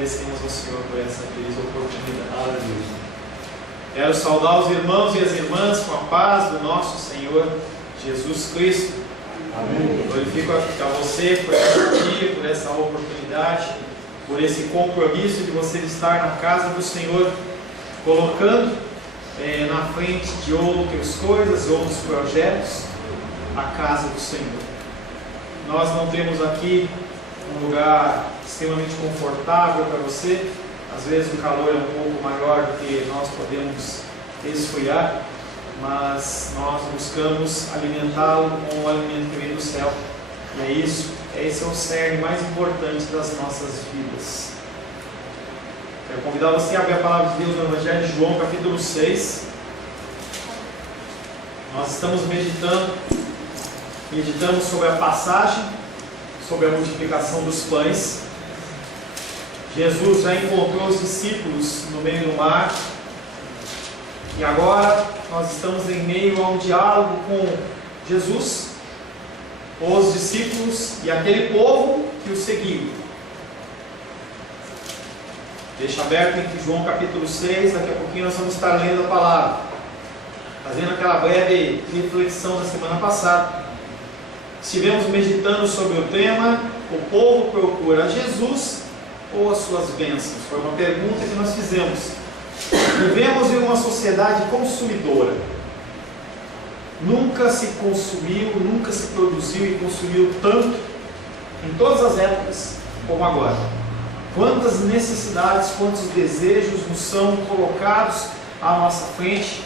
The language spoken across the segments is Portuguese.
agradecemos ao Senhor por essa feliz oportunidade. Aleluia. Quero saudar os irmãos e as irmãs com a paz do nosso Senhor Jesus Cristo. Amém. Glorifico a você por esse dia, por essa oportunidade, por esse compromisso de você estar na casa do Senhor, colocando na frente de outras coisas, outros projetos, a casa do Senhor. Nós não temos aqui um lugar extremamente confortável para você. Às vezes o calor é um pouco maior do que nós podemos esfriar, mas nós buscamos alimentá-lo com o alimento que vem do céu. E é isso, esse é o cerne mais importante das nossas vidas. Quero convidar você a abrir a palavra de Deus no Evangelho de João, capítulo 6. Nós estamos meditamos sobre a passagem, sobre a multiplicação dos pães. Jesus já encontrou os discípulos no meio do mar, e agora nós estamos em meio a um diálogo com Jesus, os discípulos e aquele povo que o seguiu. Deixa aberto em João capítulo 6, daqui a pouquinho nós vamos estar lendo a palavra, fazendo aquela breve reflexão da semana passada. Estivemos meditando sobre o tema: o povo procura Jesus ou as suas bênçãos? Foi uma pergunta que nós fizemos. Vivemos em uma sociedade consumidora. Nunca se consumiu, nunca se produziu e consumiu tanto em todas as épocas como agora. Quantas necessidades, quantos desejos nos são colocados à nossa frente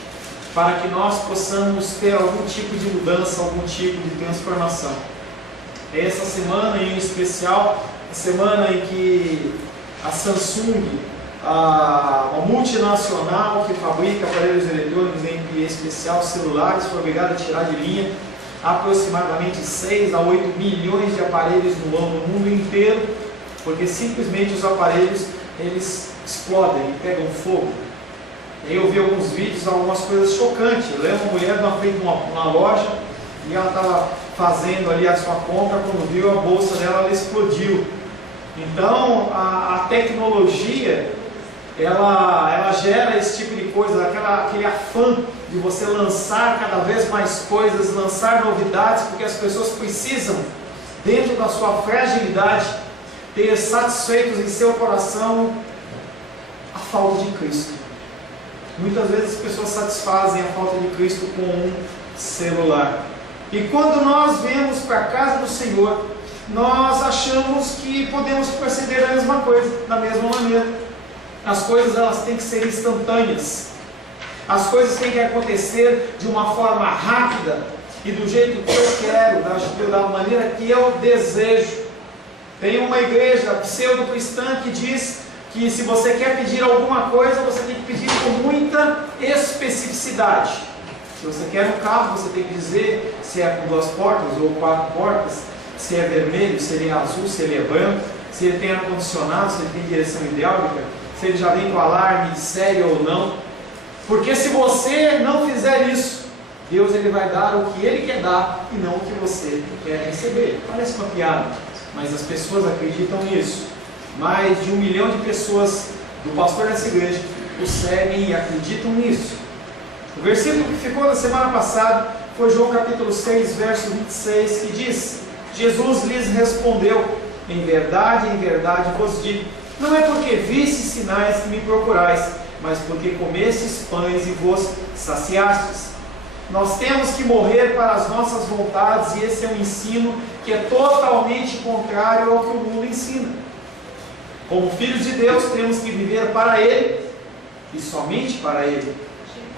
para que nós possamos ter algum tipo de mudança, algum tipo de transformação. Essa semana em especial, a semana em que a Samsung, uma multinacional que fabrica aparelhos eletrônicos, em especial celulares, foi obrigada a tirar de linha aproximadamente 6 a 8 milhões de aparelhos no mundo inteiro, porque simplesmente os aparelhos eles explodem e pegam fogo. Eu vi alguns vídeos, algumas coisas chocantes. Eu lembro uma mulher na frente de uma loja e ela estava fazendo ali a sua compra, quando viu a bolsa dela, ela explodiu. Então a tecnologia ela gera esse tipo de coisa, aquele afã de você lançar cada vez mais coisas, lançar novidades, porque as pessoas precisam, dentro da sua fragilidade, ter satisfeitos em seu coração a falta de Cristo. Muitas vezes as pessoas satisfazem a falta de Cristo com um celular. E quando nós vemos para a casa do Senhor, nós achamos que podemos proceder da mesma coisa, da mesma maneira. As coisas elas têm que ser instantâneas. As coisas têm que acontecer de uma forma rápida e do jeito que eu quero, da maneira que eu desejo. Tem uma igreja pseudo-cristã que diz que se você quer pedir alguma coisa, você tem que pedir com muita especificidade. Se você quer um carro, você tem que dizer se é com 2 portas ou 4 portas, se é vermelho, se ele é azul, se ele é branco, se ele tem ar-condicionado, se ele tem direção hidráulica, se ele já vem com alarme de série ou não. Porque se você não fizer isso, Deus ele vai dar o que Ele quer dar e não o que você quer receber. Parece uma piada, mas as pessoas acreditam nisso. Mais de 1 milhão de pessoas do pastor dessa igreja o seguem e acreditam nisso. O versículo que ficou na semana passada foi João capítulo 6, verso 26, que diz: Jesus lhes respondeu: em verdade vos digo, não é porque vistes sinais que me procurais, mas porque comestes pães e vos saciastes. Nós temos que morrer para as nossas vontades, e esse é um ensino que é totalmente contrário ao que o mundo ensina. Como filhos de Deus, temos que viver para Ele e somente para Ele.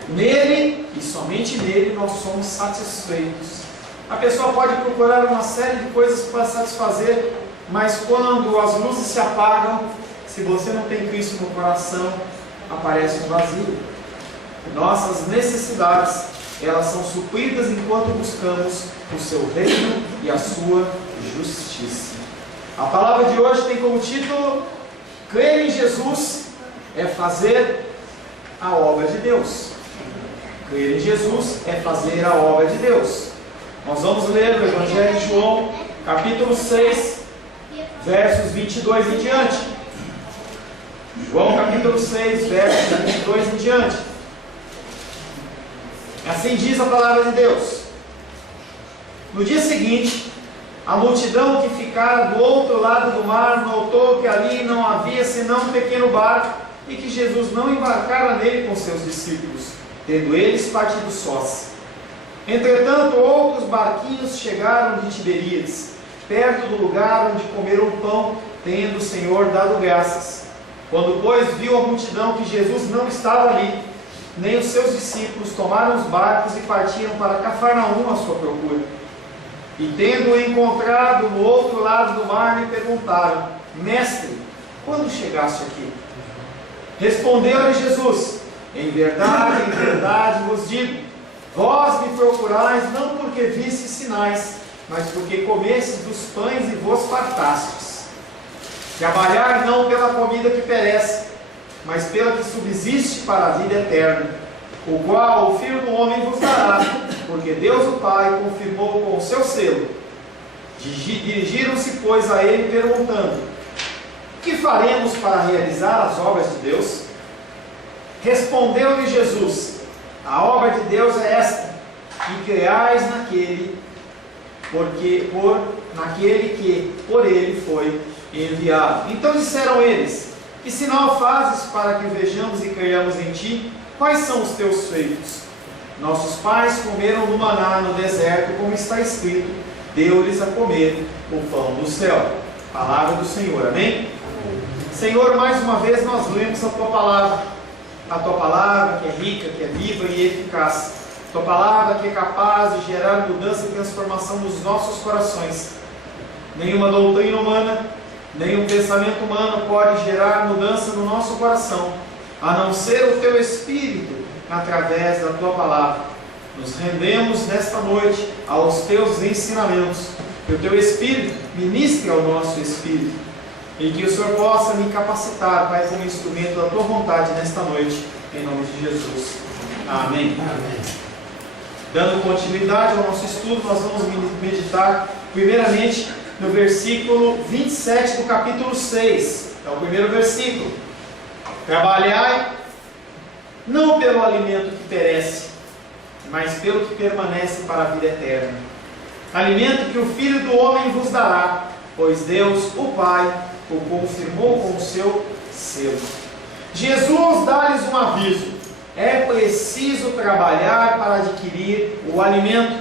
Nele e somente nele nós somos satisfeitos. A pessoa pode procurar uma série de coisas para satisfazer, mas quando as luzes se apagam, se você não tem Cristo no coração, aparece um vazio. Nossas necessidades, elas são supridas enquanto buscamos o seu reino e a sua justiça. A palavra de hoje tem como título: crer em Jesus é fazer a obra de Deus. Crer em Jesus é fazer a obra de Deus. Nós vamos ler o Evangelho de João, capítulo 6, versos 22 em diante. João capítulo 6, versos 22 em diante. Assim diz a palavra de Deus. No dia seguinte, a multidão que ficara do outro lado do mar notou que ali não havia senão um pequeno barco e que Jesus não embarcara nele com seus discípulos, tendo eles partido sós. Entretanto, outros barquinhos chegaram de Tiberíades, perto do lugar onde comeram pão, tendo o Senhor dado graças. Quando, pois, viu a multidão que Jesus não estava ali, nem os seus discípulos, tomaram os barcos e partiram para Cafarnaum à sua procura. E tendo-o encontrado no outro lado do mar, lhe perguntaram: Mestre, quando chegaste aqui? Respondeu-lhe Jesus: em verdade vos digo, vós me procurais não porque vistes sinais, mas porque comestes dos pães e vos fartastes. Trabalhar não pela comida que perece, mas pela que subsiste para a vida eterna, o qual o Filho do Homem vos dará, porque Deus o Pai confirmou com o seu selo. Dirigiram-se, pois, a ele, perguntando: que faremos para realizar as obras de Deus? Respondeu-lhe Jesus: a obra de Deus é esta, que creais naquele que por ele foi enviado. Então disseram eles: que sinal fazes para que vejamos e creiamos em ti? Quais são os teus feitos? Nossos pais comeram do maná no deserto, como está escrito: deu-lhes a comer o pão do céu. Palavra do Senhor, amém? Senhor, mais uma vez nós lemos a tua palavra que é rica, que é viva e eficaz, tua palavra que é capaz de gerar mudança e transformação nos nossos corações. Nenhuma doutrina humana, nenhum pensamento humano pode gerar mudança no nosso coração, a não ser o teu Espírito através da tua palavra. Nos rendemos nesta noite aos teus ensinamentos, que o teu Espírito ministre ao nosso espírito, e que o Senhor possa me capacitar, Pai, como instrumento da tua vontade nesta noite, em nome de Jesus. Amém. Amém. Dando continuidade ao nosso estudo, nós vamos meditar primeiramente no versículo 27 do capítulo 6. É o primeiro versículo. Trabalhai não pelo alimento que perece, mas pelo que permanece para a vida eterna. Alimento que o Filho do Homem vos dará, pois Deus, o Pai, o confirmou com o seu selo. Jesus dá-lhes um aviso: é preciso trabalhar para adquirir o alimento,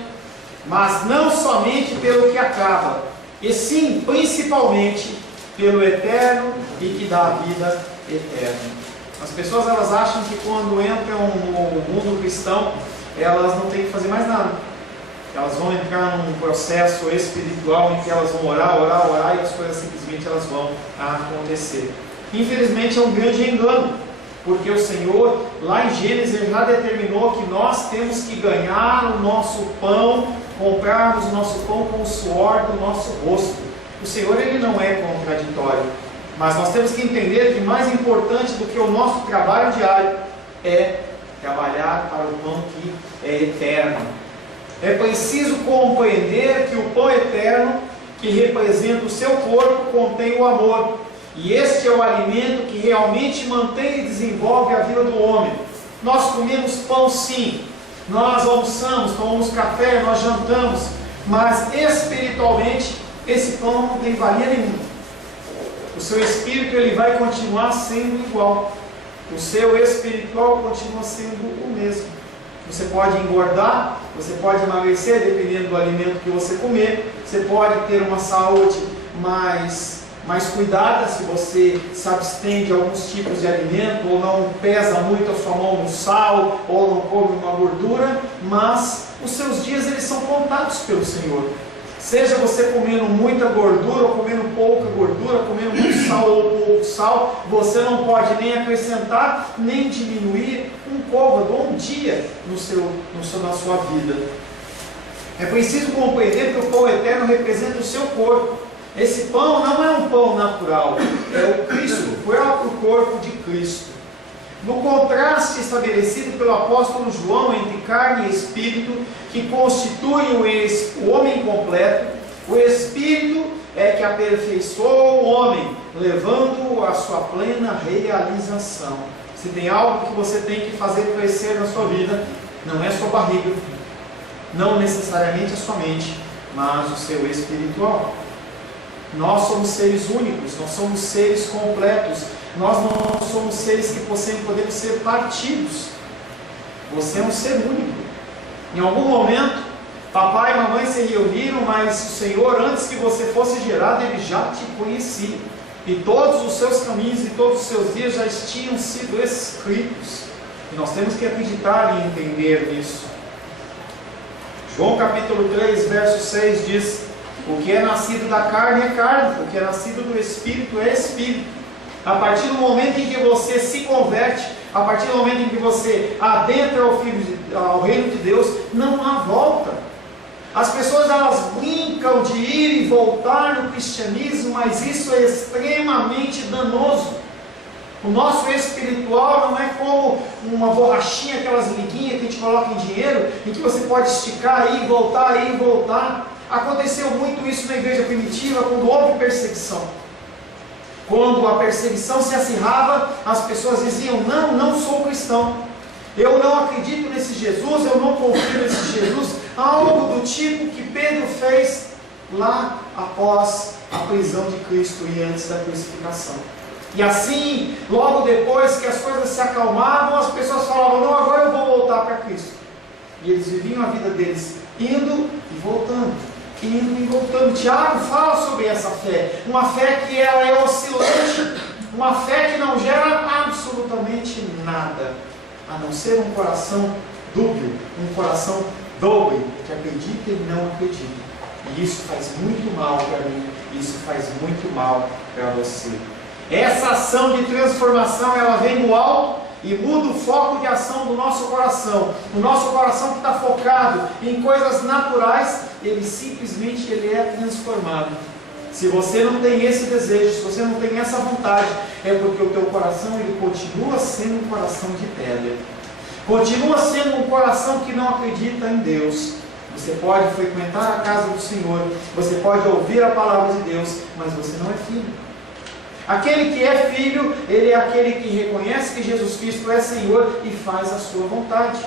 mas não somente pelo que acaba, e sim, principalmente, pelo eterno e que dá a vida eterna. As pessoas, elas acham que quando entram no mundo cristão, elas não têm que fazer mais nada. Elas vão entrar num processo espiritual em que elas vão orar e as coisas simplesmente elas vão acontecer. Infelizmente é um grande engano, porque o Senhor, lá em Gênesis, já determinou que nós temos que ganhar o nosso pão, comprarmos o nosso pão com o suor do nosso rosto. O Senhor, ele não é contraditório, mas nós temos que entender que mais importante do que o nosso trabalho diário é trabalhar para o pão que é eterno. É preciso compreender que o pão eterno, que representa o seu corpo, contém o amor, e este é o alimento que realmente mantém e desenvolve a vida do homem. Nós comemos pão, sim, nós almoçamos, tomamos café, nós jantamos, mas espiritualmente esse pão não tem valia nenhuma. O seu espírito, ele vai continuar sendo igual, o seu espiritual continua sendo o mesmo. Você pode engordar, você pode emagrecer, dependendo do alimento que você comer. Você pode ter uma saúde mais cuidada, se você se abstém de alguns tipos de alimento, ou não pesa muito a sua mão no sal, ou não come uma gordura, mas os seus dias, eles são contados pelo Senhor. Seja você comendo muita gordura, ou comendo pouca gordura, comendo muito sal ou pouco sal, você não pode nem acrescentar, nem diminuir um côvado ou um dia na sua vida. É preciso compreender que o pão eterno representa o seu corpo. Esse pão não é um pão natural, é o Cristo, o próprio corpo de Cristo. No contraste estabelecido pelo apóstolo João entre carne e espírito, que constituem o homem completo, o espírito é que aperfeiçoa o homem, levando-o à sua plena realização. Se tem algo que você tem que fazer crescer na sua vida, não é a sua barriga, não necessariamente a sua mente, mas o seu espiritual. Nós somos seres únicos, nós somos seres completos, nós não somos seres que podemos ser partidos. Você é um ser único. Em algum momento, papai e mamãe se reuniram, mas o Senhor, antes que você fosse gerado, Ele já te conhecia. E todos os seus caminhos e todos os seus dias já tinham sido escritos. E nós temos que acreditar e entender isso. João capítulo 3, verso 6 diz: o que é nascido da carne é carne, o que é nascido do Espírito é Espírito. A partir do momento em que você se converte, a partir do momento em que você adentra ao reino de Deus, não há volta. As pessoas elas brincam de ir e voltar no cristianismo, mas isso é extremamente danoso. O nosso espiritual não é como uma borrachinha, aquelas liguinhas que a gente coloca em dinheiro, em que você pode esticar aí e voltar, aí e voltar. Aconteceu muito isso na igreja primitiva, quando houve perseguição. Quando a perseguição se acirrava, as pessoas diziam: não sou cristão, eu não acredito nesse Jesus, eu não confio nesse Jesus. Algo do tipo que Pedro fez lá após a prisão de Cristo e antes da crucificação. E assim, logo depois que as coisas se acalmavam, as pessoas falavam: não, agora eu vou voltar para Cristo. E eles viviam a vida deles indo e voltando, indo e voltando. Tiago fala sobre essa fé, uma fé que ela é oscilante, uma fé que não gera absolutamente nada, a não ser um coração dúbio, um coração dobre, que acredita e não acredita. E isso faz muito mal para mim, isso faz muito mal para você. Essa ação de transformação, ela vem do alto e muda o foco de ação do nosso coração. O nosso coração que está focado em coisas naturais, ele simplesmente é transformado. Se você não tem esse desejo, se você não tem essa vontade, é porque o teu coração ele continua sendo um coração de pedra. Continua sendo um coração que não acredita em Deus. Você pode frequentar a casa do Senhor, você pode ouvir a palavra de Deus, mas você não é filho. Aquele que é filho, ele é aquele que reconhece que Jesus Cristo é Senhor e faz a sua vontade.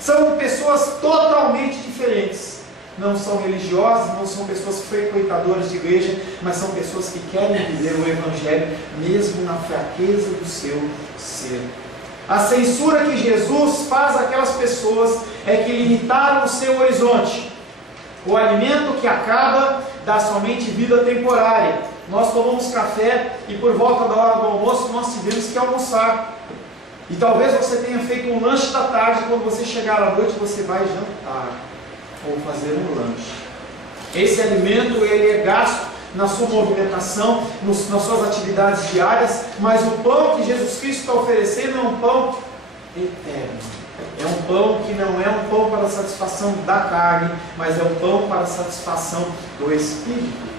São pessoas totalmente diferentes. Não são religiosas, não são pessoas frequentadoras de igreja, mas são pessoas que querem viver o Evangelho mesmo na fraqueza do seu ser. A censura que Jesus faz àquelas pessoas é que limitaram o seu horizonte. O alimento que acaba dá somente vida temporária. Nós tomamos café e por volta da hora do almoço nós tivemos que almoçar. E talvez você tenha feito um lanche da tarde, quando você chegar à noite você vai jantar ou fazer um lanche. Esse alimento ele é gasto na sua movimentação, nas suas atividades diárias, mas o pão que Jesus Cristo está oferecendo é um pão eterno. É um pão que não é um pão para a satisfação da carne, mas é um pão para a satisfação do Espírito.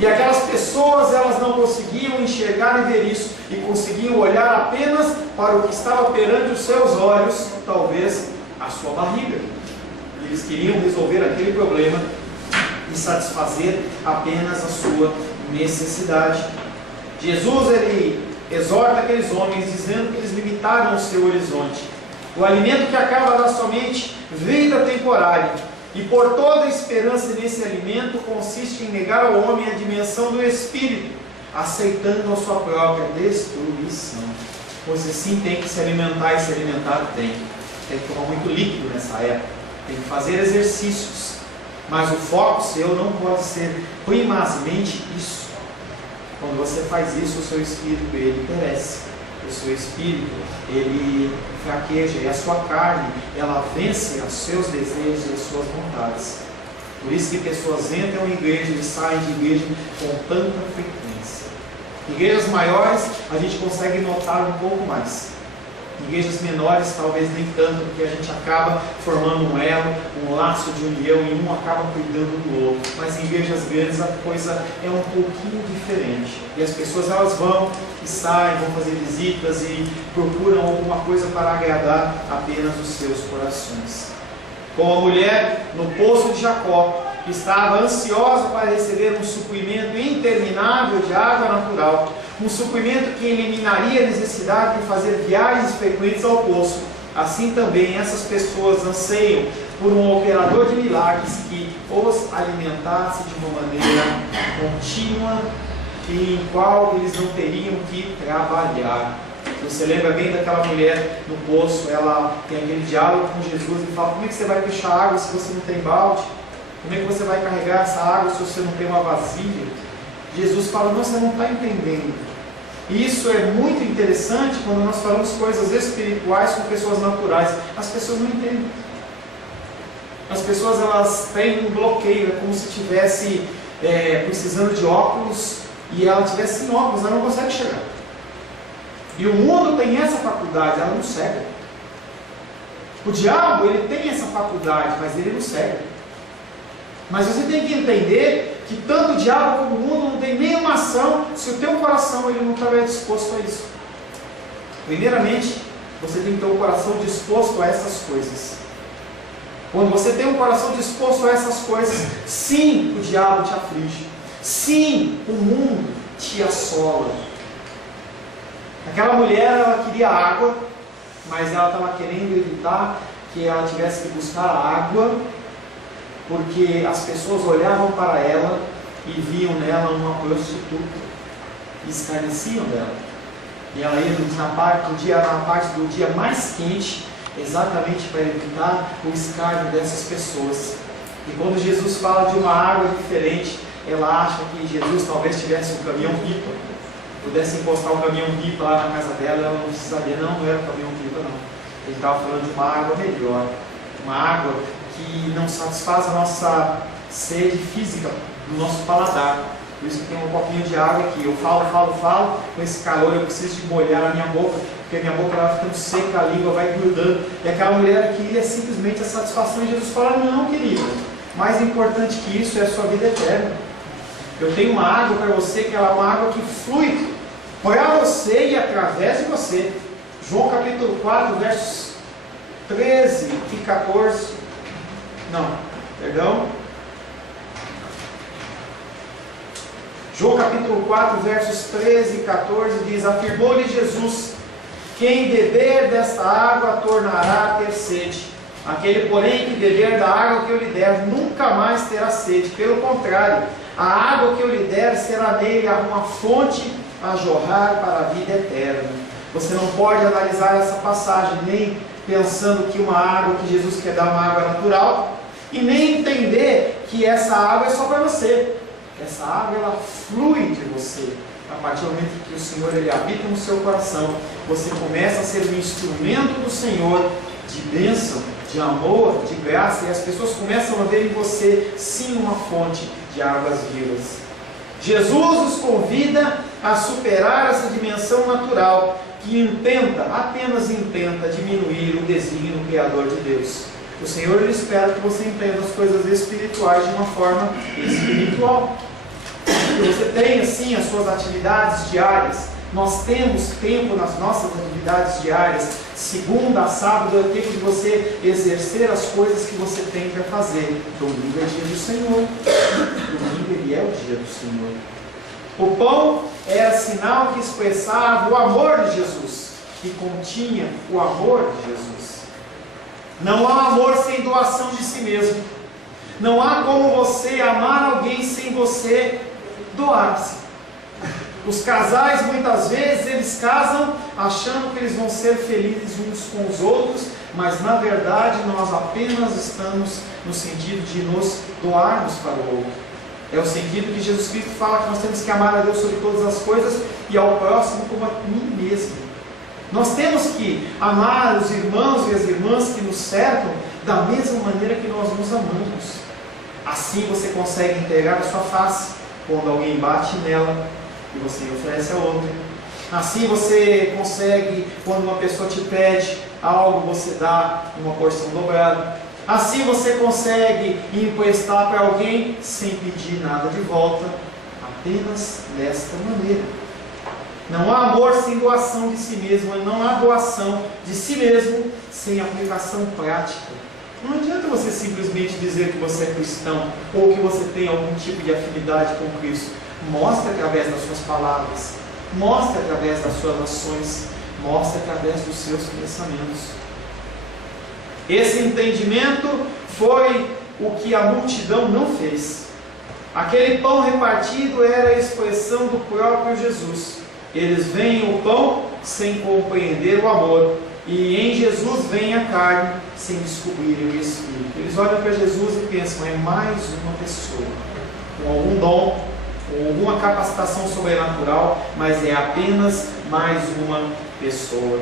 E aquelas pessoas, elas não conseguiam enxergar e ver isso, e conseguiam olhar apenas para o que estava perante os seus olhos, talvez a sua barriga. Eles queriam resolver aquele problema e satisfazer apenas a sua necessidade. Jesus, ele exorta aqueles homens, dizendo que eles limitaram o seu horizonte. O alimento que acaba dá somente vida temporária. E por toda a esperança nesse alimento consiste em negar ao homem a dimensão do Espírito, aceitando a sua própria destruição. Você sim tem que se alimentar, e se alimentar tem que tomar muito líquido nessa época, tem que fazer exercícios, mas o foco seu não pode ser primazmente isso. Quando você faz isso, o seu espírito ele perece, o seu espírito ele fraqueja, e a sua carne ela vence os seus desejos e as suas vontades. Por isso que pessoas entram em igreja e saem de igreja com tanta frequência. Igrejas maiores a gente consegue notar um pouco mais. Igrejas menores talvez nem tanto, porque a gente acaba formando um elo, um laço de união, e um acaba cuidando do outro. Mas em igrejas grandes a coisa é um pouquinho diferente. E as pessoas elas vão e saem, vão fazer visitas e procuram alguma coisa para agradar apenas os seus corações. Como a mulher no poço de Jacó, que estava ansiosa para receber um suprimento interminável de água natural, um suprimento que eliminaria a necessidade de fazer viagens frequentes ao poço. Assim também essas pessoas anseiam por um operador de milagres que os alimentasse de uma maneira contínua e em qual eles não teriam que trabalhar. Você lembra bem daquela mulher no poço, ela tem aquele diálogo com Jesus e fala: como é que você vai puxar água se você não tem balde? Como é que você vai carregar essa água se você não tem uma vasilha? Jesus fala: não, você não está entendendo. E isso é muito interessante quando nós falamos coisas espirituais com pessoas naturais. As pessoas não entendem. As pessoas, elas têm um bloqueio, é como se estivesse precisando de óculos e ela tivesse sem óculos, ela não consegue chegar. E o mundo tem essa faculdade, ela não cega. O diabo, ele tem essa faculdade, mas ele não cega. Mas você tem que entender que tanto o diabo como o mundo não tem nenhuma ação se o teu coração ele não estiver disposto a isso. Primeiramente, você tem que ter um coração disposto a essas coisas. Quando você tem um coração disposto a essas coisas, sim, o diabo te aflige. Sim, o mundo te assola. Aquela mulher, ela queria água, mas ela estava querendo evitar que ela tivesse que buscar água, porque as pessoas olhavam para ela e viam nela uma prostituta e escarneciam dela. E ela ia na parte do dia mais quente, exatamente para evitar o escárnio dessas pessoas. E quando Jesus fala de uma água diferente, ela acha que Jesus talvez tivesse um caminhão-pipa, pudesse encostar um caminhão-pipa lá na casa dela, ela não precisaria. Não era um caminhão-pipa, não. Ele estava falando de uma água melhor, uma água que não satisfaz a nossa sede física, do nosso paladar. Por isso que tem um copinho de água aqui. Eu falo, com esse calor eu preciso de molhar a minha boca, porque a minha boca vai ficando seca, a língua vai grudando. E aquela mulher queria simplesmente a satisfação, e Jesus fala: não, querida, mais importante que isso é a sua vida eterna. Eu tenho uma água para você, que ela é uma água que flui para você e através de você. João capítulo 4, versos 13 e 14. Não, perdão. João capítulo 4, versos 13 e 14 diz: afirmou-lhe Jesus: quem beber desta água tornará a ter sede. Aquele, porém, que beber da água que eu lhe der nunca mais terá sede. Pelo contrário, a água que eu lhe der será nele uma fonte a jorrar para a vida eterna. Você não pode analisar essa passagem nem pensando que uma água que Jesus quer dar, uma água natural, e nem entender que essa água é só para você. Essa água, ela flui de você. A partir do momento que o Senhor ele habita no seu coração, você começa a ser um instrumento do Senhor de bênção, de amor, de graça, e as pessoas começam a ver em você sim uma fonte de águas vivas. Jesus nos convida a superar essa dimensão natural que apenas intenta diminuir o desígnio criador de Deus. O Senhor ele espera que você entenda as coisas espirituais de uma forma espiritual. Que você tenha sim as suas atividades diárias. Nós temos tempo nas nossas atividades diárias, segunda a sábado, é o tempo de você exercer as coisas que você tem para fazer. Domingo é dia do Senhor. Domingo ele é o dia do Senhor. O pão era sinal que expressava o amor de Jesus, que continha o amor de Jesus. Não há amor sem doação de si mesmo. Não há como você amar alguém sem você doar-se. Os casais, muitas vezes, eles casam achando que eles vão ser felizes uns com os outros, mas na verdade nós apenas estamos no sentido de nos doarmos para o outro. É o sentido que Jesus Cristo fala que nós temos que amar a Deus sobre todas as coisas e ao próximo como a mim mesmo. Nós temos que amar os irmãos e as irmãs que nos cercam da mesma maneira que nós nos amamos. Assim você consegue entregar a sua face quando alguém bate nela e você oferece a outra. Assim você consegue, quando uma pessoa te pede algo, você dá uma porção dobrada. Assim você consegue emprestar para alguém sem pedir nada de volta, apenas desta maneira. Não há amor sem doação de si mesmo, não há doação de si mesmo sem aplicação prática. Não adianta você simplesmente dizer que você é cristão ou que você tem algum tipo de afinidade com Cristo. Mostre através das suas palavras, mostre através das suas ações, mostre através dos seus pensamentos. Esse entendimento foi o que a multidão não fez. Aquele pão repartido era a expressão do próprio Jesus. Eles veem o pão sem compreender o amor, e em Jesus vem a carne sem descobrirem o Espírito. Eles olham para Jesus e pensam: é mais uma pessoa com algum dom, com alguma capacitação sobrenatural, mas é apenas mais uma pessoa.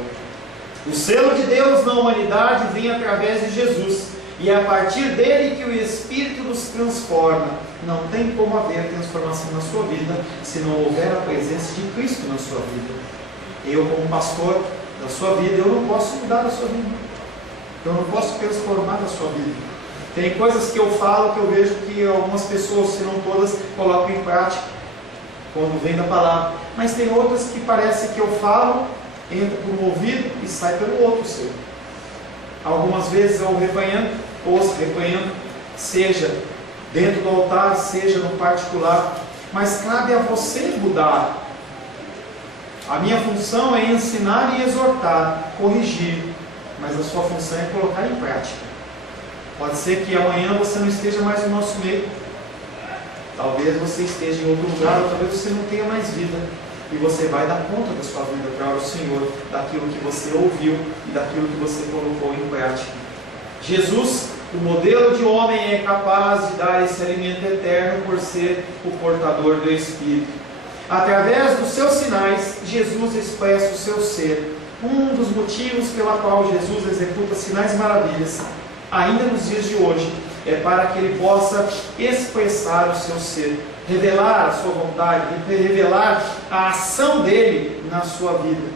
O selo de Deus na humanidade vem através de Jesus, e é a partir dele que o Espírito nos transforma. Não tem como haver transformação na sua vida se não houver a presença de Cristo na sua vida. Eu, como pastor da sua vida, eu não posso mudar a sua vida, eu não posso transformar a sua vida. Tem coisas que eu falo que eu vejo que algumas pessoas, se não todas, colocam em prática quando vem da palavra, mas tem outras que parece que eu falo, entra por um ouvido e sai pelo outro seu. Algumas vezes eu ouço repreendo, seja dentro do altar, seja no particular, mas cabe a você mudar. A minha função é ensinar e exortar, corrigir, mas a sua função é colocar em prática. Pode ser que amanhã você não esteja mais no nosso meio, talvez você esteja em outro lugar, ou talvez você não tenha mais vida, e você vai dar conta da sua vida para o Senhor, daquilo que você ouviu e daquilo que você colocou em prática. Jesus, o modelo de homem, é capaz de dar esse alimento eterno por ser o portador do Espírito. Através dos seus sinais, Jesus expressa o seu ser. Um dos motivos pela qual Jesus executa sinais e maravilhas, ainda nos dias de hoje, é para que ele possa expressar o seu ser, revelar a sua vontade, revelar a ação dele na sua vida.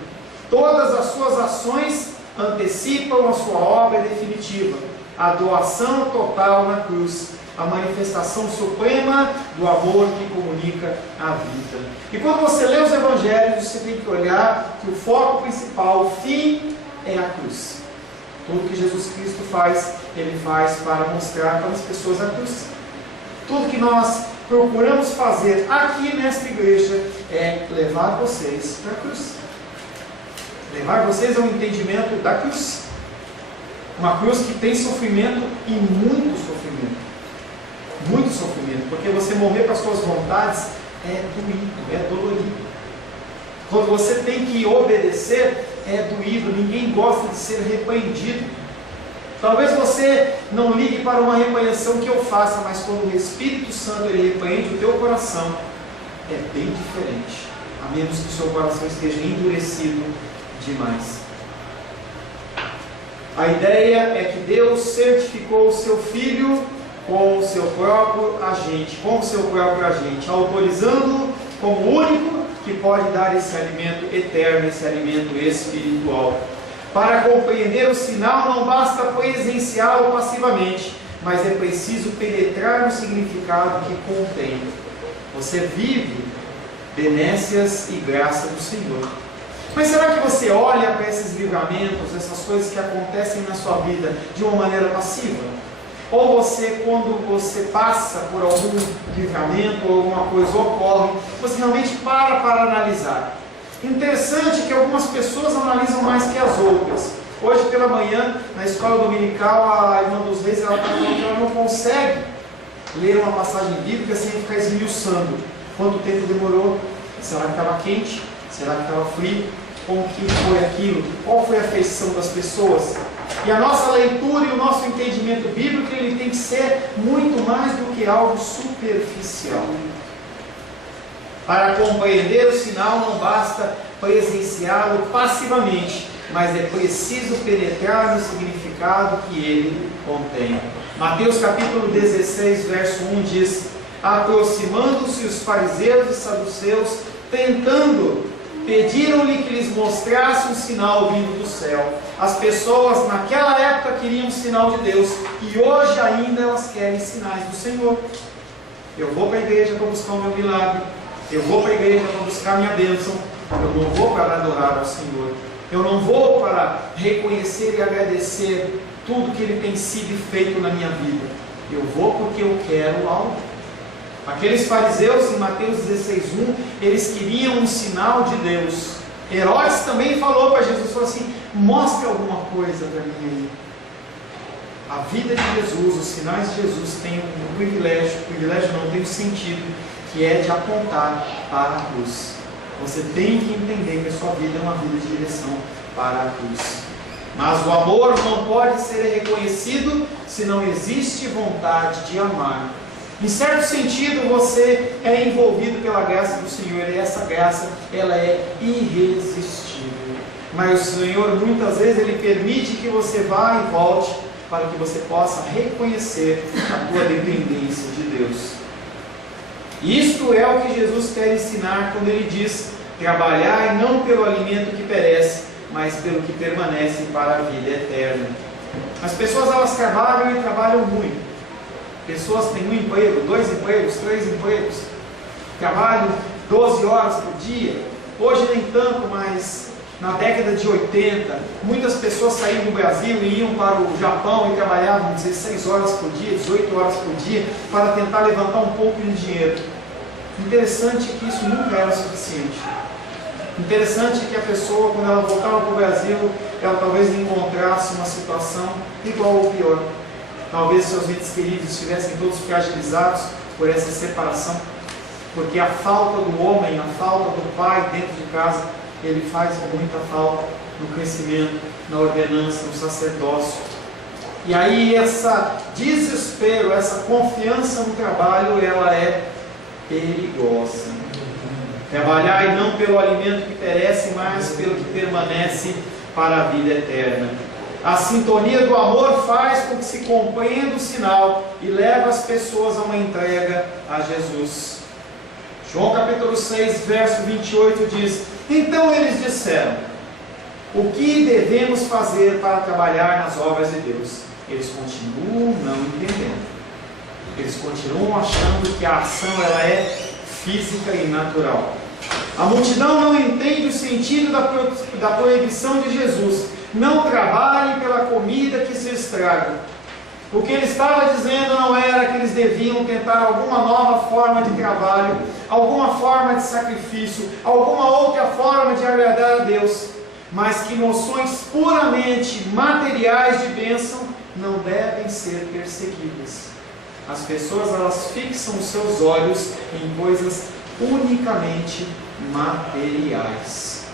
Todas as suas ações antecipam a sua obra definitiva, a doação total na cruz, a manifestação suprema do amor que comunica a vida. E quando você lê os evangelhos, você tem que olhar que o foco principal, o fim, é a cruz. Tudo que Jesus Cristo faz, ele faz para mostrar para as pessoas a cruz. Tudo que nós procuramos fazer aqui nesta igreja é levar vocês para a cruz. Levar vocês ao entendimento da cruz. Uma cruz que tem sofrimento e muito sofrimento. Muito sofrimento, porque você morrer para as suas vontades é doído, é dolorido. Quando você tem que obedecer, é doído. Ninguém gosta de ser repreendido. Talvez você não ligue para uma repreensão que eu faça, mas quando o Espírito Santo ele repreende o teu coração, é bem diferente, a menos que o seu coração esteja endurecido demais. A ideia é que Deus certificou o seu Filho com o seu próprio agente, autorizando-o como o único que pode dar esse alimento eterno, esse alimento espiritual. Para compreender o sinal não basta presenciá-lo passivamente, mas é preciso penetrar no significado que contém. Você vive benécias e graça do Senhor. Mas será que você olha para esses livramentos, essas coisas que acontecem na sua vida de uma maneira passiva? Ou você, quando você passa por algum livramento ou alguma coisa ocorre, você realmente para analisar? Interessante que algumas pessoas analisam mais que as outras. Hoje pela manhã, na escola dominical, a irmã dos Reis, ela está falando que ela não consegue ler uma passagem bíblica sem ficar esmiuçando. Quanto tempo demorou? Será que estava quente? Será que estava frio? Como que foi aquilo? Qual foi a feição das pessoas? E a nossa leitura e o nosso entendimento bíblico, ele tem que ser muito mais do que algo superficial. Para compreender o sinal não basta presenciá-lo passivamente, mas é preciso penetrar no significado que ele contém. Mateus capítulo 16, verso 1 diz: aproximando-se os fariseus e saduceus, tentando, pediram-lhe que lhes mostrasse um sinal vindo do céu. As pessoas naquela época queriam um sinal de Deus, e hoje ainda elas querem sinais do Senhor. Eu vou para a igreja para buscar o meu milagre, eu vou para a igreja para buscar a minha bênção, eu não vou para adorar ao Senhor. Eu não vou para reconhecer e agradecer tudo que Ele tem sido feito na minha vida. Eu vou porque eu quero algo. Aqueles fariseus em Mateus 16:1, eles queriam um sinal de Deus. Herodes também falou para Jesus, falou assim: mostre alguma coisa para mim aí. A vida de Jesus, os sinais de Jesus têm um privilégio não, tem um sentido, que é de apontar para a cruz. Você tem que entender que a sua vida é uma vida de direção para a cruz. Mas o amor não pode ser reconhecido se não existe vontade de amar. Em certo sentido, você é envolvido pela graça do Senhor, e essa graça, ela é irresistível. Mas o Senhor, muitas vezes, Ele permite que você vá e volte, para que você possa reconhecer a tua dependência de Deus. Isto é o que Jesus quer ensinar quando Ele diz: trabalhai não pelo alimento que perece, mas pelo que permanece para a vida eterna. As pessoas, elas trabalham e trabalham muito. Pessoas têm 1 emprego, 2 empregos, 3 empregos, trabalham 12 horas por dia. Hoje nem tanto, mas na década de 80, muitas pessoas saíam do Brasil e iam para o Japão e trabalhavam 16 horas por dia, 18 horas por dia, para tentar levantar um pouco de dinheiro. Interessante que isso nunca era suficiente. Interessante que a pessoa, quando ela voltava para o Brasil, ela talvez encontrasse uma situação igual ou pior. Talvez seus entes queridos estivessem todos fragilizados por essa separação, porque a falta do homem, a falta do pai dentro de casa, ele faz muita falta no crescimento, na ordenança, no sacerdócio. E aí esse desespero, essa confiança no trabalho, ela é perigosa. Trabalhar e não pelo alimento que perece, mas pelo que permanece para a vida eterna. A sintonia do amor faz com que se compreenda o sinal e leva as pessoas a uma entrega a Jesus. João capítulo 6, verso 28 diz: então eles disseram: o que devemos fazer para trabalhar nas obras de Deus? Eles continuam não entendendo. Eles continuam achando que a ação, ela é física e natural. A multidão não entende o sentido da proibição de Jesus. Não trabalhem pela comida que se estraga. O que ele estava dizendo não era que eles deviam tentar alguma nova forma de trabalho, alguma forma de sacrifício, alguma outra forma de agradar a Deus, mas que noções puramente materiais de bênção não devem ser perseguidas. As pessoas, elas fixam os seus olhos em coisas unicamente materiais.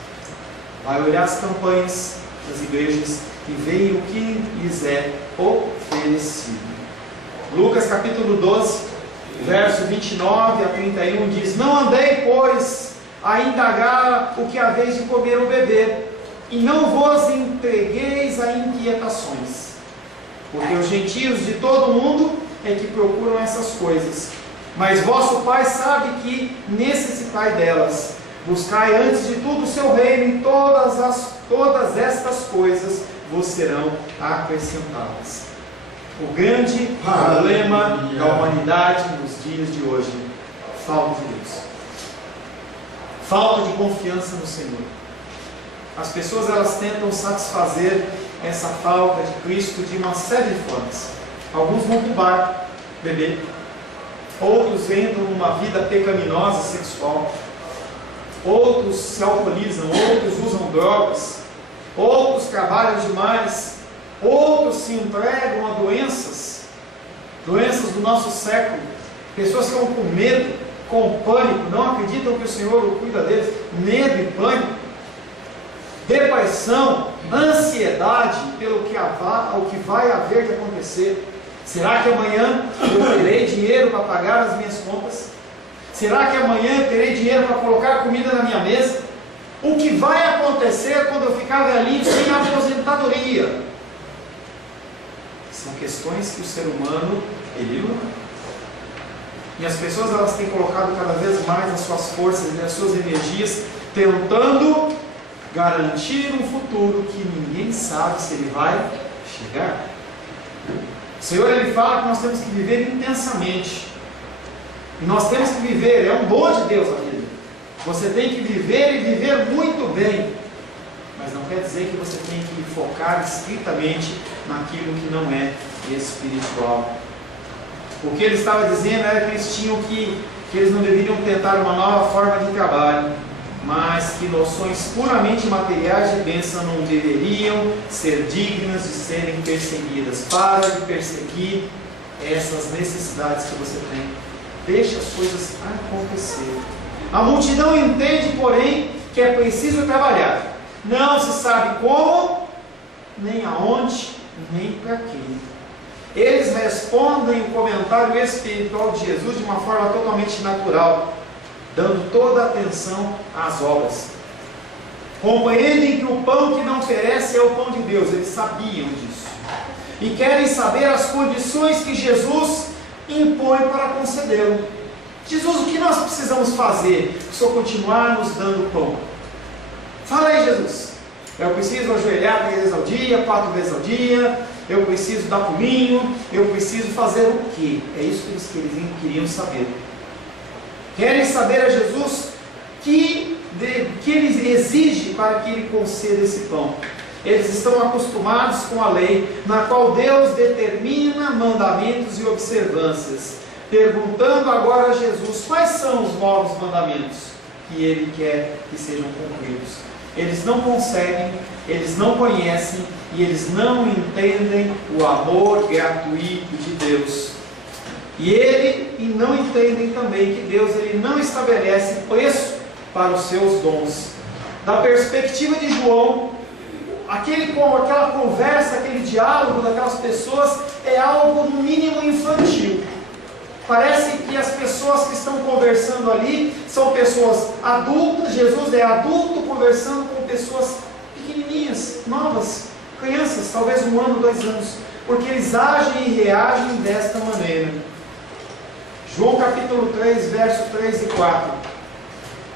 Vai olhar as campanhas das igrejas e veem o que lhes é oferecido. Lucas capítulo 12, verso 29 a 31 diz: não andei, pois, a indagar o que haveis de comer ou beber, e não vos entregueis a inquietações, porque os gentios de todo mundo é que procuram essas coisas, mas vosso Pai sabe que necessitai delas. Buscai antes de tudo o seu reino, e todas estas coisas vos serão acrescentadas. O grande problema da humanidade nos dias de hoje: falta de Deus, falta de confiança no Senhor. As pessoas, elas tentam satisfazer essa falta de Cristo de uma série de formas. Alguns vão para o bar beber, outros entram numa vida pecaminosa sexual, outros se alcoolizam, outros usam drogas, outros trabalham demais, outros se entregam a doenças do nosso século. Pessoas que estão com medo, com pânico, não acreditam que o Senhor cuida deles. Medo e pânico, depressão, ansiedade pelo que vai haver de acontecer. Será que amanhã eu terei dinheiro para pagar as minhas contas? Será que amanhã eu terei dinheiro para colocar comida na minha mesa? O que vai acontecer quando eu ficar velhinho sem aposentadoria? São questões que o ser humano, ele luta. E as pessoas, elas têm colocado cada vez mais as suas forças e as suas energias, tentando garantir um futuro que ninguém sabe se ele vai chegar. O Senhor, ele fala que nós temos que viver intensamente. E nós temos que viver, é um dom de Deus a vida. Você tem que viver e viver muito bem. mas não quer dizer que você tem que focar estritamente naquilo que não é espiritual. O que ele estava dizendo era que eles não deveriam tentar uma nova forma de trabalho, mas que noções puramente materiais de bênção não deveriam ser dignas de serem perseguidas. Para de perseguir essas necessidades que você tem. Deixa as coisas acontecer. A multidão entende, porém, que é preciso trabalhar. Não se sabe como, nem aonde, nem para quem. Eles respondem o comentário espiritual de Jesus de uma forma totalmente natural, dando toda a atenção às obras. Compreendem que o pão que não perece é o pão de Deus, eles sabiam disso. E querem saber as condições que Jesus impõe para concedê-lo. Jesus, o que nós precisamos fazer para o Senhor continuar nos dando pão? Fala aí, Jesus. Eu preciso ajoelhar 3 vezes ao dia, 4 vezes ao dia. Eu preciso dar pulinho. Eu preciso fazer o quê? É isso que eles queriam saber. Querem saber a Jesus que ele exige para que ele conceda esse pão. Eles estão acostumados com a lei, na qual Deus determina mandamentos e observâncias, perguntando agora a Jesus quais são os novos mandamentos que ele quer que sejam cumpridos. Eles não conseguem, eles não conhecem e eles não entendem o amor gratuito de Deus. E não entendem também que Deus ele não estabelece preço para os seus dons. Da perspectiva de João, aquela conversa, aquele diálogo daquelas pessoas é algo no mínimo infantil. Parece que as pessoas que estão conversando ali são pessoas adultas. Jesus é adulto conversando com pessoas pequenininhas, novas, crianças, talvez 1 ano, 2 anos, porque eles agem e reagem desta maneira. João capítulo 3, verso 3 e 4.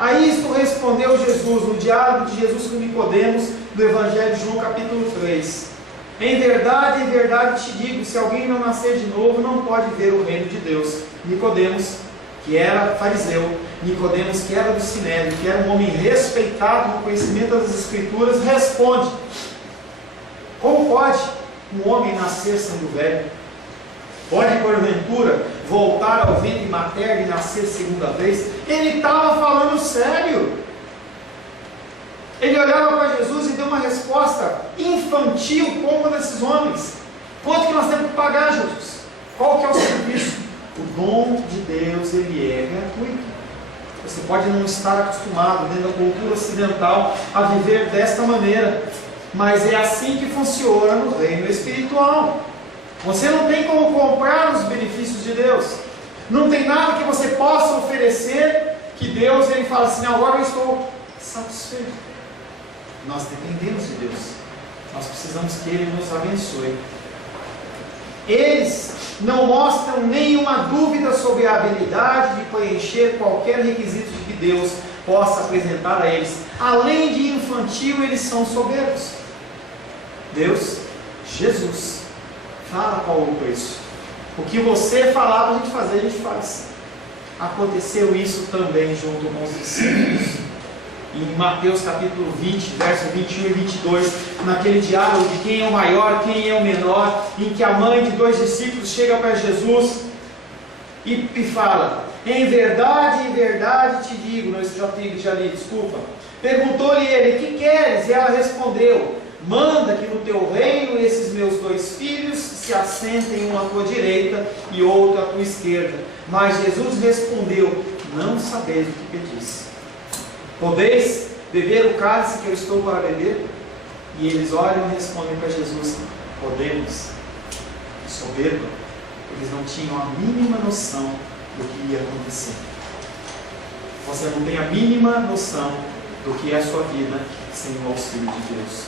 A isto respondeu Jesus, no diálogo de Jesus com Nicodemos, do Evangelho de João capítulo 3. Em verdade te digo, se alguém não nascer de novo, não pode ver o reino de Deus. Nicodemos, que era fariseu, Nicodemos, que era do Sinédrio, que era um homem respeitado no conhecimento das Escrituras, responde: como pode um homem nascer sendo velho? Pode, porventura, voltar ao ventre materno e nascer segunda vez? Ele estava falando sério. Ele olhava para Jesus e deu uma resposta infantil como desses homens. Quanto que nós temos que pagar, Jesus? Qual que é o serviço? O dom de Deus, ele é gratuito. Você pode não estar acostumado dentro da cultura ocidental a viver desta maneira, mas é assim que funciona no reino espiritual. Você não tem como comprar os benefícios de Deus. Não tem nada que você possa oferecer que Deus ele fala assim: agora eu estou satisfeito. Nós dependemos de Deus. Nós precisamos que Ele nos abençoe. Eles não mostram nenhuma dúvida sobre a habilidade de preencher qualquer requisito que Deus possa apresentar a eles. Além de infantil, eles são soberbos. Deus, Jesus, fala qual o preço. O que você falava a gente fazer, a gente faz. Aconteceu isso também junto com os discípulos. Em Mateus capítulo 20, verso 21 e 22, naquele diálogo de quem é o maior, quem é o menor, em que a mãe de 2 discípulos chega para Jesus e fala: em verdade te digo, não, isso já li, desculpa. Perguntou-lhe ele: que queres? E ela respondeu: manda que no teu reino esses meus 2 filhos se assentem, um à tua direita e outro à tua esquerda. Mas Jesus respondeu: não sabeis o que pedis. Podeis beber o cálice que eu estou para beber? E eles olham e respondem para Jesus: podemos. Soberbo, eles não tinham a mínima noção do que ia acontecer. Você não tem a mínima noção do que é a sua vida sem o auxílio de Deus.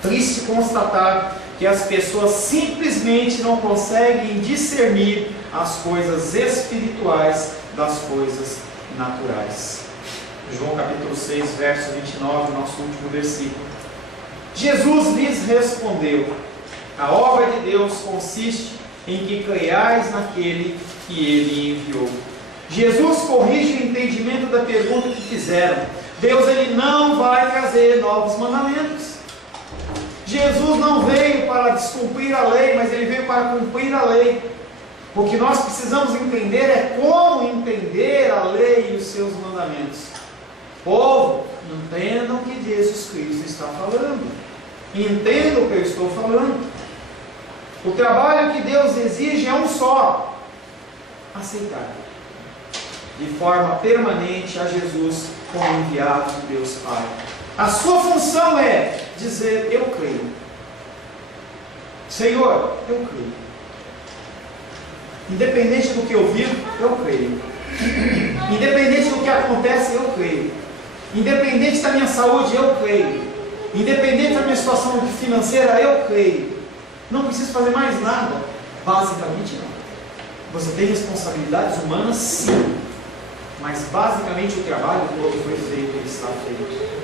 Triste constatar que as pessoas simplesmente não conseguem discernir as coisas espirituais das coisas naturais. João capítulo 6, verso 29, nosso último versículo. Jesus lhes respondeu: a obra de Deus consiste em que creiais naquele que Ele enviou. Jesus corrige o entendimento da pergunta que fizeram. Deus ele não vai trazer novos mandamentos. Jesus não veio para descumprir a lei, mas ele veio para cumprir a lei. O que nós precisamos entender é como entender a lei e os seus mandamentos. Povo, entendam o que Jesus Cristo está falando. Entendam o que eu estou falando. O trabalho que Deus exige é um só: aceitar de forma permanente a Jesus como enviado de Deus Pai. A sua função é dizer: eu creio. Senhor, eu creio. Independente do que eu vivo, eu creio. Independente do que acontece, eu creio. Independente da minha saúde, eu creio. Independente da minha situação financeira, eu creio. Não preciso fazer mais nada. Basicamente não. Você tem responsabilidades humanas, sim. Mas basicamente o trabalho todo foi feito, ele está feito.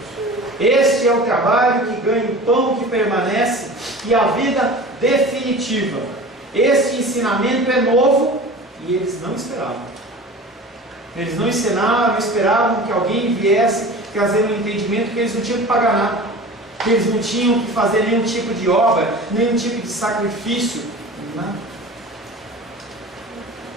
Este é o trabalho que ganha o pão que permanece e a vida definitiva. Este ensinamento é novo e eles não esperavam. Eles não ensinaram, esperavam que alguém viesse trazer um entendimento que eles não tinham que pagar nada, que eles não tinham que fazer nenhum tipo de obra, nenhum tipo de sacrifício, nada.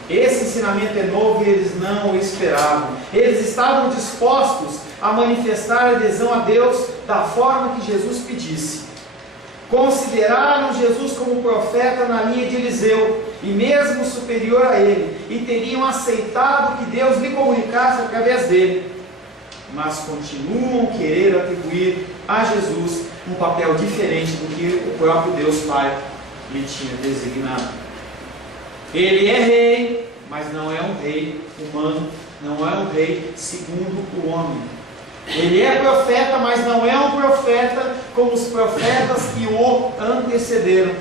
Esse ensinamento é novo e eles não o esperavam. Eles estavam dispostos a manifestar adesão a Deus da forma que Jesus pedisse. Consideraram Jesus como profeta na linha de Eliseu, e mesmo superior a ele, e teriam aceitado que Deus lhe comunicasse através dele, mas continuam a querer atribuir a Jesus um papel diferente do que o próprio Deus Pai lhe tinha designado. Ele é rei, mas não é um rei humano, não é um rei segundo o homem. Ele é profeta, mas não é um profeta como os profetas que o antecederam.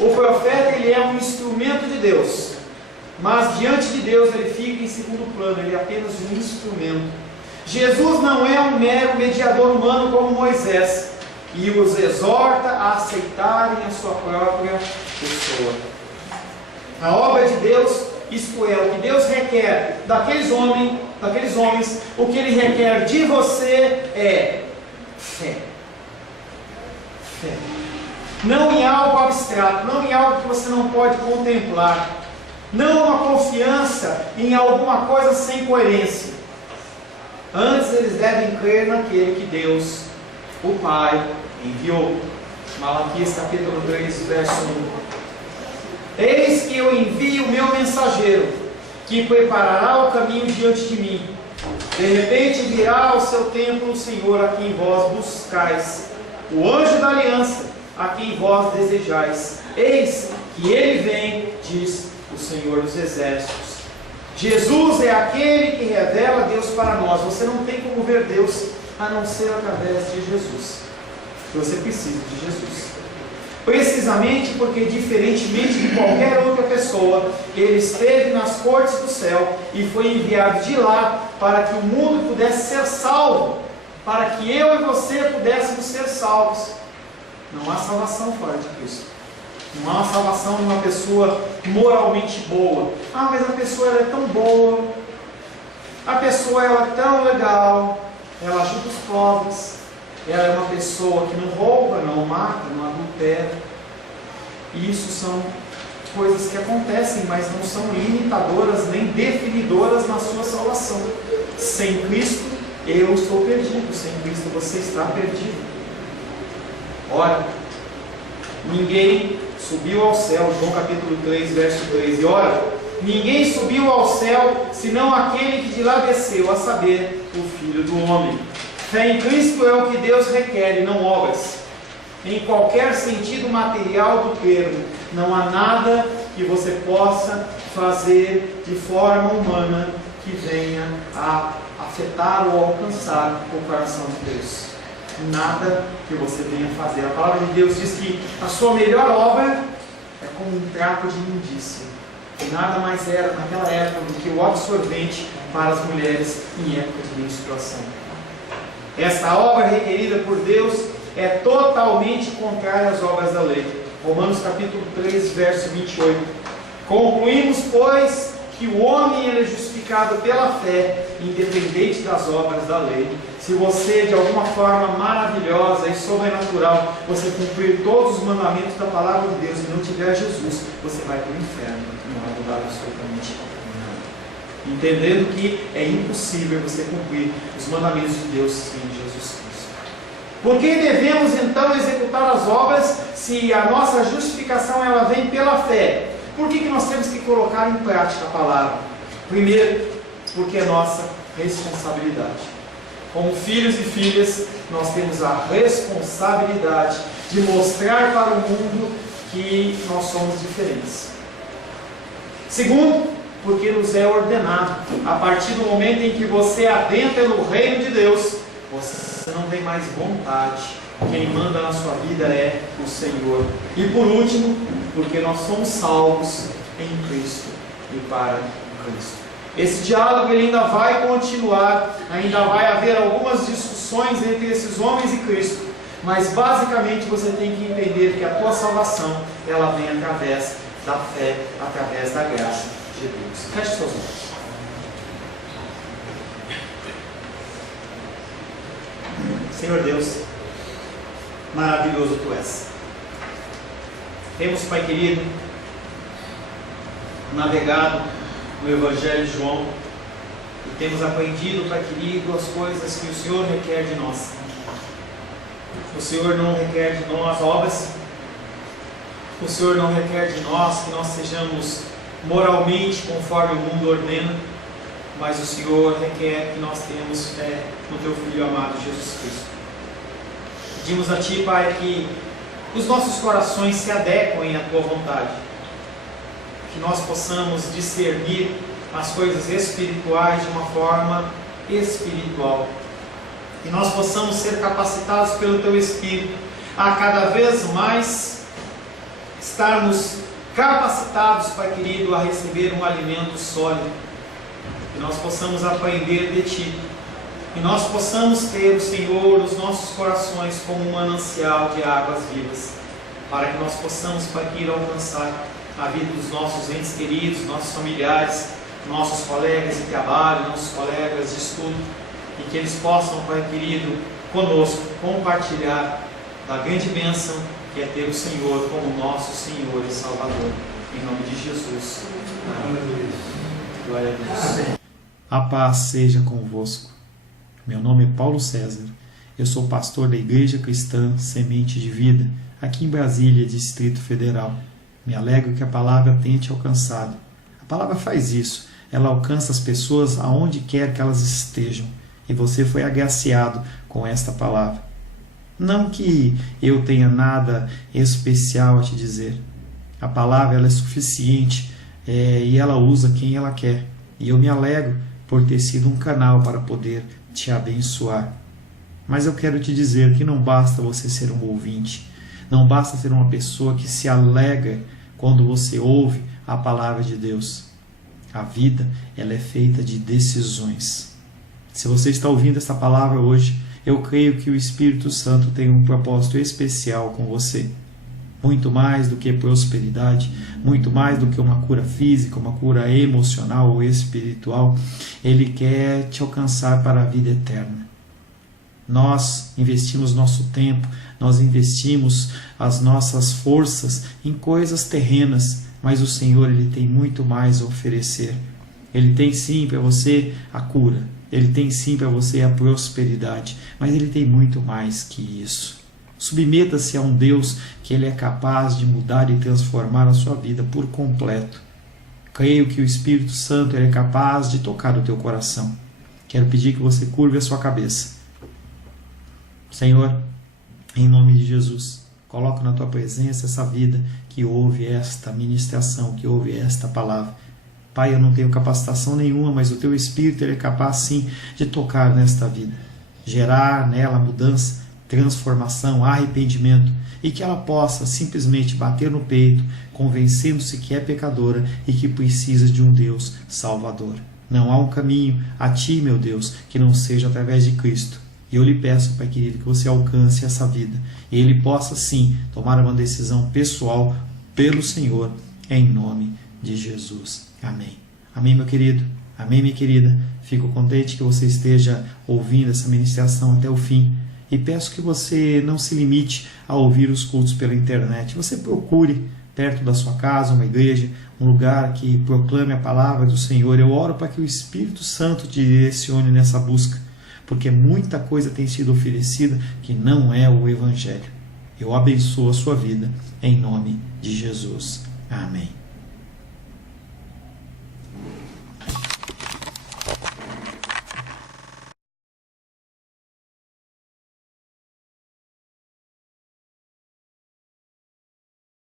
O profeta, ele é um instrumento de Deus, mas diante de Deus ele fica em segundo plano, ele é apenas um instrumento. Jesus não é um mero mediador humano como Moisés, e os exorta a aceitarem a sua própria pessoa. A obra de Deus, isto é, o que Deus requer daqueles homens, o que Ele requer de você é fé. Fé. Não em algo abstrato, não em algo que você não pode contemplar, não uma confiança em alguma coisa sem coerência. Antes eles devem crer naquele que Deus, o Pai, enviou. Malaquias capítulo 3, verso 1. Eis que eu envio o meu mensageiro, que preparará o caminho diante de mim. De repente virá ao seu templo o Senhor a quem vós buscais, o anjo da aliança a quem vós desejais. Eis que ele vem, diz o Senhor dos Exércitos. Jesus é aquele que revela Deus para nós. Você não tem como ver Deus a não ser através de Jesus. Você precisa de Jesus. Precisamente porque, diferentemente de qualquer outra pessoa, ele esteve nas cortes do céu e foi enviado de lá para que o mundo pudesse ser salvo, para que eu e você pudéssemos ser salvos. Não há salvação fora de Cristo. Não há uma salvação de uma pessoa moralmente boa. Ah, mas a pessoa ela é tão boa, a pessoa ela é tão legal, ela ajuda os pobres, ela é uma pessoa que não rouba, não mata, não adultera. Isso são coisas que acontecem, mas não são limitadoras nem definidoras na sua salvação. Sem Cristo eu estou perdido, sem Cristo você está perdido. Ora, ninguém subiu ao céu, João capítulo 3, verso 3, e ora, ninguém subiu ao céu, senão aquele que de lá desceu, a saber, o Filho do Homem. Fé em Cristo é o que Deus requer, e não obras. Em qualquer sentido material do termo, não há nada que você possa fazer de forma humana que venha a afetar ou alcançar o coração de Deus. Nada que você venha fazer. A palavra de Deus diz que a sua melhor obra é como um trapo de imundícia. E nada mais era naquela época do que o absorvente para as mulheres em época de menstruação. Esta obra requerida por Deus é totalmente contrária às obras da lei. Romanos capítulo 3, verso 28. Concluímos, pois, que o homem é justificado pela fé independente das obras da lei, se você de alguma forma maravilhosa e sobrenatural, você cumprir todos os mandamentos da palavra de Deus e não tiver Jesus, você vai para o inferno e não vai mudar absolutamente nada. Entendendo que é impossível você cumprir os mandamentos de Deus sem Jesus Cristo. Por que devemos então executar as obras se a nossa justificação ela vem pela fé? Por que nós temos que colocar em prática a palavra? Primeiro, porque é nossa responsabilidade. Como filhos e filhas, nós temos a responsabilidade de mostrar para o mundo que nós somos diferentes. Segundo, porque nos é ordenado. A partir do momento em que você adentra no reino de Deus, você não tem mais vontade. Quem manda na sua vida é o Senhor. E por último, porque nós somos salvos em Cristo e para Cristo. Esse diálogo ele ainda vai continuar, ainda vai haver algumas discussões entre esses homens e Cristo, mas basicamente você tem que entender que a tua salvação ela vem através da fé, através da graça de Deus. Feche seus olhos. Senhor Deus, maravilhoso Tu és. Temos, Pai querido, navegado no Evangelho de João e temos aprendido, Pai querido, as coisas que o Senhor requer de nós. O Senhor não requer de nós obras, o Senhor não requer de nós que nós sejamos moralmente conforme o mundo ordena, mas o Senhor requer que nós tenhamos fé no Teu Filho amado Jesus Cristo. Pedimos a Ti, Pai, que os nossos corações se adequem à Tua vontade, que nós possamos discernir as coisas espirituais de uma forma espiritual, que nós possamos ser capacitados pelo Teu Espírito a cada vez mais estarmos capacitados, Pai querido, a receber um alimento sólido, que nós possamos aprender de Ti, que nós possamos ter o Senhor nos nossos corações como um manancial de águas vivas, para que nós possamos, Pai querido, alcançar a vida dos nossos entes queridos, nossos familiares, nossos colegas de trabalho, nossos colegas de estudo, e que eles possam, Pai querido, conosco compartilhar da grande bênção que é ter o Senhor como nosso Senhor e Salvador. Em nome de Jesus. Amém. Glória a Deus. A paz seja convosco. Meu nome é Paulo César. Eu sou pastor da Igreja Cristã Semente de Vida, aqui em Brasília, Distrito Federal. Me alegro que a palavra tenha te alcançado. A palavra faz isso. Ela alcança as pessoas aonde quer que elas estejam. E você foi agraciado com esta palavra. Não que eu tenha nada especial a te dizer. A palavra ela é suficiente e ela usa quem ela quer. E eu me alegro por ter sido um canal para poder te abençoar. Mas eu quero te dizer que não basta você ser um ouvinte. Não basta ser uma pessoa que se alegra quando você ouve a palavra de Deus. A vida ela é feita de decisões. Se você está ouvindo essa palavra hoje, eu creio que o Espírito Santo tem um propósito especial com você. Muito mais do que prosperidade, muito mais do que uma cura física, uma cura emocional ou espiritual, Ele quer te alcançar para a vida eterna. Nós investimos nosso tempo, nós investimos as nossas forças em coisas terrenas, mas o Senhor Ele tem muito mais a oferecer. Ele tem sim para você a cura, Ele tem sim para você a prosperidade, mas Ele tem muito mais que isso. Submeta-se a um Deus que Ele é capaz de mudar e transformar a sua vida por completo. Creio que o Espírito Santo Ele é capaz de tocar o teu coração. Quero pedir que você curve a sua cabeça. Senhor, em nome de Jesus, coloco na Tua presença essa vida que ouve esta ministração, que ouve esta palavra. Pai, eu não tenho capacitação nenhuma, mas o Teu Espírito Ele é capaz sim de tocar nesta vida, gerar nela mudança, transformação, arrependimento, e que ela possa simplesmente bater no peito, convencendo-se que é pecadora e que precisa de um Deus salvador. Não há um caminho a Ti, meu Deus, que não seja através de Cristo. E eu lhe peço, Pai querido, que você alcance essa vida e ele possa sim tomar uma decisão pessoal pelo Senhor, em nome de Jesus. Amém. Amém, meu querido. Amém, minha querida? Fico contente que você esteja ouvindo essa ministração até o fim. E peço que você não se limite a ouvir os cultos pela internet. Você procure perto da sua casa uma igreja, um lugar que proclame a palavra do Senhor. Eu oro para que o Espírito Santo te direcione nessa busca, porque muita coisa tem sido oferecida que não é o Evangelho. Eu abençoo a sua vida em nome de Jesus. Amém.